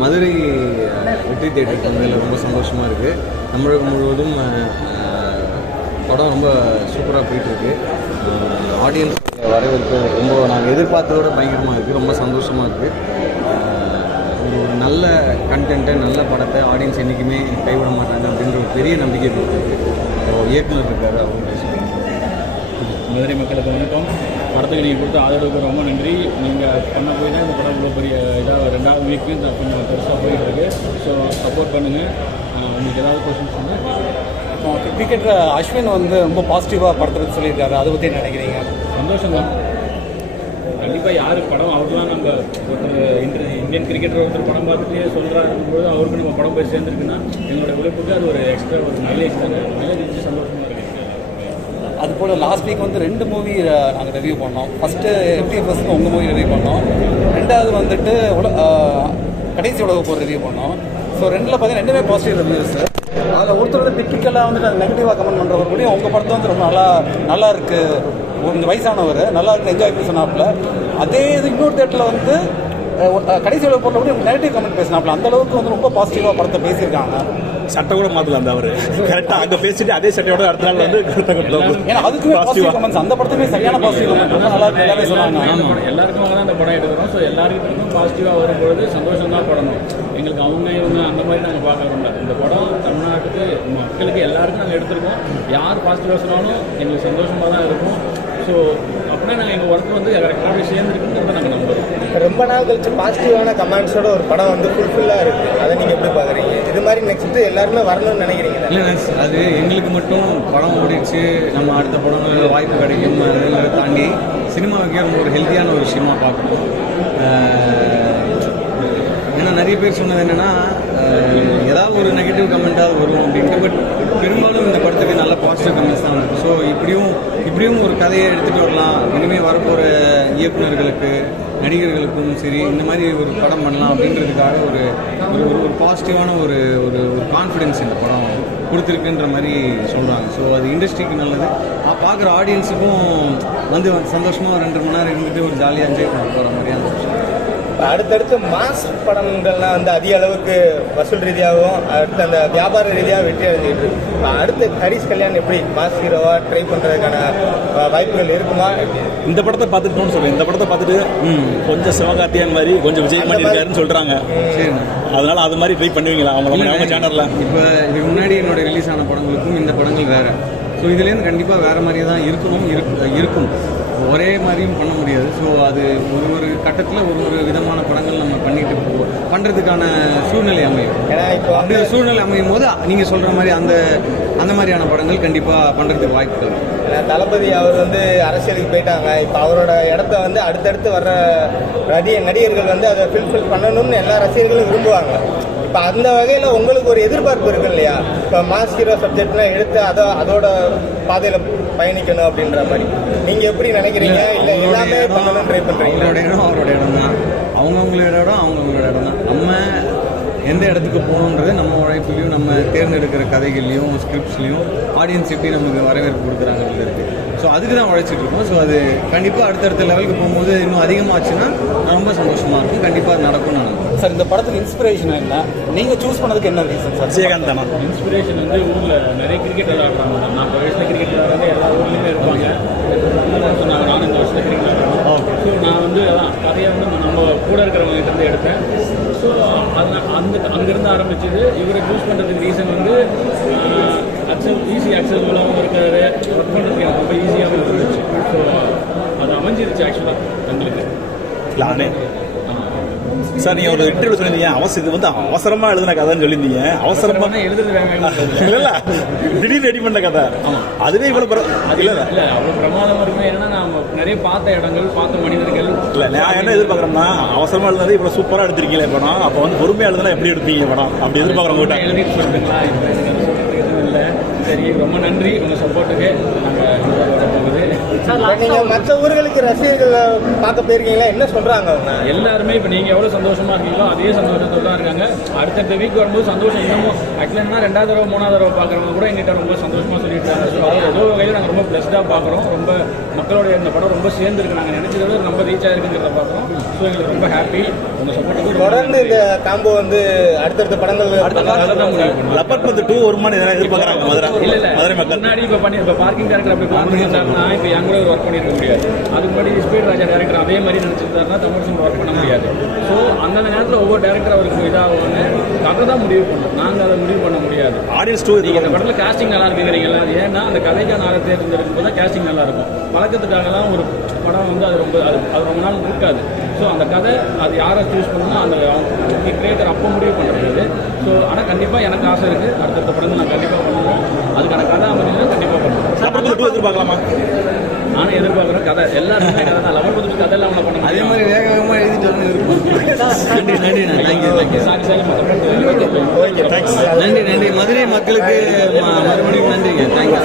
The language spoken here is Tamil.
மதுரை வெற்றி தியேட்டருக்கு வந்ததில் ரொம்ப சந்தோஷமாக இருக்குது. தமிழகம் முழுவதும் படம் ரொம்ப சூப்பராக போயிட்டுருக்கு. ஆடியன்ஸ் வரவேற்பு ரொம்ப நாங்கள் எதிர்பார்த்ததோட பயங்கரமாக இருக்குது. ரொம்ப சந்தோஷமாக இருக்குது. ஒரு நல்ல கண்டென்ட்டை நல்ல படத்தை ஆடியன்ஸ் என்றைக்குமே கைவிட மாட்டாங்க அப்படின்ற ஒரு பெரிய நம்பிக்கை இருக்குது. இயக்குனர் இருக்காரு, அவங்க பேசுகிறாங்க. மதுரை மக்களுக்கு வணக்கம். படத்துக்கு நீங்கள் கொடுத்த ஆதரவுக்கு ரொம்ப நன்றி. நீங்கள் பண்ண போய் தான் இந்த படம் இவ்வளோ பெரிய இதாக 2வது வீக்கு இந்த கொஞ்சம் பெருசாக போயிட்டுருக்கு. ஸோ சப்போர்ட் பண்ணுங்கள். உங்களுக்கு ஏதாவது கொஸ்டின்ஸ் சொன்னால் கிரிக்கெட்டில் அஸ்வின் வந்து ரொம்ப பாசிட்டிவாக படத்தை சொல்லியிருக்காரு. அதை பற்றி என்ன நினைக்கிறீங்க? சந்தோஷம் தான். கண்டிப்பாக யார் படம் அவருலாம் நம்ம ஒருத்தர் இந்தியன் கிரிக்கெட்டர் ஒருத்தர் படம் பார்த்துட்டே சொல்கிறாருக்கும்போது அவருக்கு நம்ம படம் போய் சேர்ந்துருக்குன்னா எங்களோட உழைப்புக்கு அது ஒரு எக்ஸ்ட்ரா ஒரு மைலேஜ் தானே. மைலேஜ் வச்சு சந்தோஷமாக இருக்குது. அதுபோல் லாஸ்ட் வீக் வந்து 2 மூவி நாங்கள் ரிவ்யூ பண்ணோம். ஃபஸ்ட்டு FTFS உங்கள் மூவி ரிவ்யூ பண்ணோம். 2வது வந்துட்டு கடைசி உலக போர் ரிவ்யூ பண்ணோம். ஸோ 2ல் பார்த்தீங்கன்னா 2மே பாசிட்டிவ் ரிவ்யூஸ். அதில் ஒருத்தரோட டிப்பிக்கலாக வந்துட்டு அது நெகட்டிவாக கமெண்ட் பண்ணுறவர் கூட உங்கள் படத்தை வந்து ரொம்ப நல்லா இருக்குது, கொஞ்சம் வயசானவர் நல்லா இருக்குது, என்ஜாய் பண்ணி சொன்னாப்புல. அதே இது இன்னொரு தேட்டரில் வந்து கடைசி உலக போரில் கூட நெகட்டிவ் கமெண்ட் பேசினாப்புல. அந்தளவுக்கு வந்து ரொம்ப பாசிட்டிவாக படத்தை பேசியிருக்காங்க. சட்டை கூட மாற்றலாம் அந்த அவர் கரெக்டாக அங்கே பேசிட்டு அதே சட்டையோட அடுத்த நாள் வந்து ஏன்னா அதுக்குமே பாசிட்டிவ் கமெண்ட்ஸ், அந்த படத்துமே சரியான பாசிட்டிவ் கமெண்ட் ரொம்ப நல்லா இருக்கு. எல்லாமே சொன்னாங்க. எல்லாருக்கும் தான் அந்த படம் எடுக்கிறோம். ஸோ எல்லாருக்கும் பாசிட்டிவாக வரும்பொழுது சந்தோஷம் தான் படணும். எங்களுக்கு அவங்க இவங்க அந்த மாதிரி நாங்கள் பார்க்கறோம்ல. இந்த படம் தமிழ்நாட்டுக்கு மக்களுக்கு எல்லாருக்கும் நாங்கள் எடுத்துருக்கோம். யார் பாசிட்டிவாக சொன்னாலும் எங்களுக்கு சந்தோஷமாக தான் இருக்கும். ஸோ அப்படின்னா நாங்கள் எங்கள் ஒர்க் வந்து கரெக்டாக போய் சேர்ந்துருக்குன்றத நாங்கள் நம்புறோம். ரொம்ப நாள் கழிச்சு பாசிட்டிவான கமெண்ட்ஸோட ஒரு படம் வந்து ஃபுல்ஃபில்லாக இருக்குது. அதை நீங்கள் எப்படி பார்க்குறீங்க? இது மாதிரி நெக்ஸ்ட்டு எல்லாருமே வரணும்னு நினைக்கிறீங்க? இல்லை, அது எங்களுக்கு மட்டும் படம் ஓடிடுச்சு, நம்ம அடுத்த படம் வாய்ப்பு கிடைக்கும் அதெல்லாம் தாண்டி சினிமாவுக்கே ரொம்ப ஒரு ஹெல்த்தியான ஒரு விஷயமா பார்க்கணும். ஏன்னா நிறைய பேர் சொன்னது என்னென்னா ஏதாவது ஒரு நெகட்டிவ் கமெண்ட்டாக வரும் அப்படின்ட்டு. பட் பெரும்பாலும் இந்த படத்துக்கு நல்ல பாசிட்டிவ் கமெண்ட்ஸ் தான் வரும். ஸோ இப்படியும் ஒரு கதையை எடுத்துகிட்டு வரலாம். இனிமேல் வரப்போகிற இயக்குநர்களுக்கு நடிகர்களுக்கும் சரி இந்த மாதிரி ஒரு படம் பண்ணலாம் அப்படின்றதுக்காக ஒரு ஒரு பாசிட்டிவான ஒரு ஒரு கான்ஃபிடென்ஸ் இந்த படம் கொடுத்துருக்குன்ற மாதிரி சொல்கிறாங்க. ஸோ அது இண்டஸ்ட்ரிக்கு நல்லது, பார்க்குற ஆடியன்ஸுக்கும் வந்து சந்தோஷமாக 2 மணி நேரம் இருந்துட்டு ஒரு ஜாலியாக என்ஜாய் பண்ண போகிற மாதிரியான விஷயம். இப்போ அடுத்தடுத்து மாஸ் படங்கள்லாம் வந்து அதிக அளவுக்கு வசூல் ரீதியாகவும் அடுத்து அந்த வியாபார ரீதியாக வெற்றி அடைஞ்சிட்டு இருக்கு. இப்போ அடுத்து ஹரிஷ் கல்யாண் எப்படி மாஸ் ஹீரோவா ட்ரை பண்ணுறதுக்கான வாய்ப்புகள் இருக்குமா? இந்த படத்தை பார்த்துட்டோம்னு சொல்லுவேன். இந்த படத்தை பார்த்துட்டு கொஞ்சம் சிவகார்த்தியன் மாதிரி கொஞ்சம் விஜய் மாதிரி இருக்காருன்னு சொல்கிறாங்க. சரி, அதனால அது மாதிரி ட்ரை பண்ணுவீங்களா அவங்க சேனலில்? இப்போ இதுக்கு முன்னாடி என்னோட ரிலீஸ் ஆன படங்களுக்கும் இந்த படங்கள் வேறு. ஸோ இதுலேருந்து கண்டிப்பாக வேறு மாதிரியே தான் இருக்கும். ஒரே மாதிரியும் பண்ண முடியாது. ஸோ அது ஒரு கட்டத்தில் ஒரு விதமான படங்கள் நம்ம பண்ணுறதுக்கான சூழ்நிலை அமையும். ஏன்னா இப்போ அப்படி ஒரு சூழ்நிலை அமையும் போது நீங்கள் சொல்கிற மாதிரி அந்த மாதிரியான படங்கள் கண்டிப்பாக பண்ணுறதுக்கு வாய்ப்புகள். தளபதி அவர் வந்து அரசியலுக்கு போயிட்டாங்க. இப்போ அவரோட இடத்த வந்து அடுத்தடுத்து வர்ற நடிகர்கள் வந்து அதை ஃபில்ஃபில் பண்ணணும்னு எல்லா ரசிகர்களும் விரும்புவாங்க. இப்போ அந்த வகையில் உங்களுக்கு ஒரு எதிர்பார்ப்பு இருக்கு இல்லையா? இப்போ மாஸ் ஹீரோ சப்ஜெக்ட்லாம் எடுத்து அதோட பாதையில் பயணிக்கணும் அப்படின்ற மாதிரி நீங்கள் எப்படி நினைக்கிறீங்க? இல்லை எல்லாமே பண்ணணும்னு ட்ரை பண்ணுறீங்க? அவரோட இடம் தான், அவங்கவுங்களோட இடம் தான். நம்ம எந்த இடத்துக்கு போகணுன்றது நம்ம உழைப்புலையும் நம்ம தேர்ந்தெடுக்கிற கதைகள்லையும் ஸ்கிரிப்ட்ஸ்லையும் ஆடியன்ஸ் எப்படி நமக்கு வரவேற்பு கொடுக்குறாங்கிறது இருக்குது. ஸோ அதுக்கு தான் உழைச்சிட்டு இருக்கோம். ஸோ அது கண்டிப்பாக அடுத்தடுத்த லெவலுக்கு போகும்போது இன்னும் அதிகமாச்சுன்னா ரொம்ப சந்தோஷமாக இருக்கும். கண்டிப்பாக அது நடக்கும்னு நான் நம்புறேன். சார், இந்த படத்துக்கு இன்ஸ்பிரேஷன் என்ன? நீங்கள் சூஸ் பண்ணதுக்கு என்ன ரீசன் சார்? விஜயகாந்த் தானே இன்ஸ்பிரேஷன் வந்து ஊரில் நிறைய கிரிக்கெட் விளையாடுறாங்க. 40 வயசில் கிரிக்கெட் விளையாடுறது எல்லா ஊர்லேயுமே இருப்பாங்க. சொன்னாங்க நானும் இந்த வருஷத்தில் கிரிக்கெட் விளையாடுறேன். ஸோ நான் வந்து அதான் கதையை வந்து நம்ம கூட இருக்கிறவங்க இருந்து எடுத்தேன். ஸோ அங்கேருந்து ஆரம்பிச்சது. இவரை சூஸ் பண்ணுறதுக்கு ரீசன் வந்து அக்சஸபிளாகவும் இருக்காரு, ஒர்க் பண்ணுறதுக்கு எனக்கு ரொம்ப ஈஸியாகவும் இருந்துச்சு. ஸோ அது அமைஞ்சிருச்சு ஆக்சுவலாக எங்களுக்கு. நானே சார், நீங்கள் ஒரு இன்டர்வியூ சொல்லியிருந்தீங்க, இது வந்து அவசரமாக எழுதின கதைன்னு சொல்லியிருந்தீங்க. அவசரமாக எழுதுறது இல்லை, திடீர்னு ரெடி பண்ண கதை. அதுவே இவ்வளோ இல்லை அவ்வளோ பிரமாதமாக இருக்குமே. ஏன்னா நான் நிறைய பார்த்த இடங்கள், பார்த்த மனிதர்கள். இல்லை, நான் என்ன எதிர்பார்க்குறேன்னா அவசரமாக எழுதுனது இவ்வளோ சூப்பராக எடுத்திருக்கீங்களே படம். அப்போ வந்து பொறுமையாக எழுதுனா எப்படி எடுப்பீங்க படம் அப்படி எதிர்பார்க்குறவங்க கிட்ட எழுதிட்டு சொல்லுங்களா? எதுவும் இல்லை. சரி, ரொம்ப நன்றி உங்கள் சப்போர்ட்டுக்கு. நாங்கள் போகுது இப்ப நீங்க மற்ற ஊர்களுக்கு ரசிகர்களை பார்க்க போயிருக்கீங்களா? என்ன சொல்றாங்க அவங்க? எல்லாருமே இப்போ நீங்கள் எவ்வளோ சந்தோஷமா இருக்கீங்களோ அதே சந்தோஷத்தோடு தான் இருக்காங்க. அடுத்தடுத்த வீக் வரும்போது சந்தோஷம் இன்னமும் ஆக்சுவலாக 2வது தடவை 3வது தடவை பார்க்குறவங்க கூட எங்கிட்ட ரொம்ப சந்தோஷமாக சொல்லிட்டு இருக்காங்க. ஸோ அது ஏதோ வகையில் நாங்கள் ரொம்ப ப்ளஸ்டாக பார்க்குறோம். ரொம்ப மக்களோட இந்த படம் ரொம்ப சேர்ந்துருக்கு. நாங்கள் நினைச்சதை விட ரொம்ப ரீச் ஆயிருக்குங்கிறத பார்க்குறோம். ஸோ எங்களுக்கு ரொம்ப ஹாப்பி. உங்கள் சப்போர்ட்டுக்கு தொடர்ந்து இந்த காம்போ வந்து அடுத்தடுத்த படங்கள் தான் முடிவு பண்ணுவோம். லப்பர் பந்து 2 வருமானம் எதனா எதிர்பார்க்குறாங்க மதுரை மக்கள். முன்னாடி இப்போ பார்க்கிங் டேரக்டர் அப்படி பிளான் பண்ணியிருந்தாருன்னா இப்போ என் கூட ஒரு ஒர்க் பண்ணியிருக்க முடியாது. அதுக்கு முன்னாடி ஸ்பீட் ராஜா டேரக்டர் அதே மாதிரி நினச்சிருந்தாருன்னா தமிழ் ஒர்க் பண்ண முடியாது. ஸோ அந்தந்த நேரத்தில் ஒவ்வொரு டேரக்டர் அவருக்கு இதாகும்னு கதை தான் முடிவு பண்ணணும். நாங்கள் அதை முடிவு பண்ண முடியாது. ஆடியன்ஸ் 2 நீங்கள் இந்த படத்தில் காஸ்டிங் நல்லா இருக்குங்கிறீங்களா? அது ஏன்னா அந்த கதைக்கான ஆளை தேர்ந்தெடுக்கும் தான் காஸ்டிங் நல்லா இருக்கும். பழக்கத்துக்காக தான் ஒரு படம் வந்து அது ரொம்ப நாள் இருக்காது. ஸோ அந்த கதை அது யாரை சூஸ் பண்ணணும் அந்த கிரியேட்டர் அப்போ முடிவு பண்ணுறது. ஸோ ஆனால் கண்டிப்பாக எனக்கு ஆசை இருக்குது. அடுத்தடுத்த படங்கள் நான் கண்டிப்பாக பண்ணுவோம். அதுக்கான கதை அமைஞ்சதுன்னா கண்டிப்பாக பண்ணுவோம். லப்பர் பந்து 2 எதிர்பார்க்கலாமா? நானும் எதிர்பார்க்குறேன். கதை எல்லாருமே கதை தான். லவர் பந்து கதை எல்லாம் பண்ண அதே மாதிரி வேக வேகமாக எழுதிட்டு வந்து நன்றி தேங்க்யூ சாரி நன்றி மதுரை மக்களுக்கு மறுபடியும் நன்றிங்க. தேங்க்யூ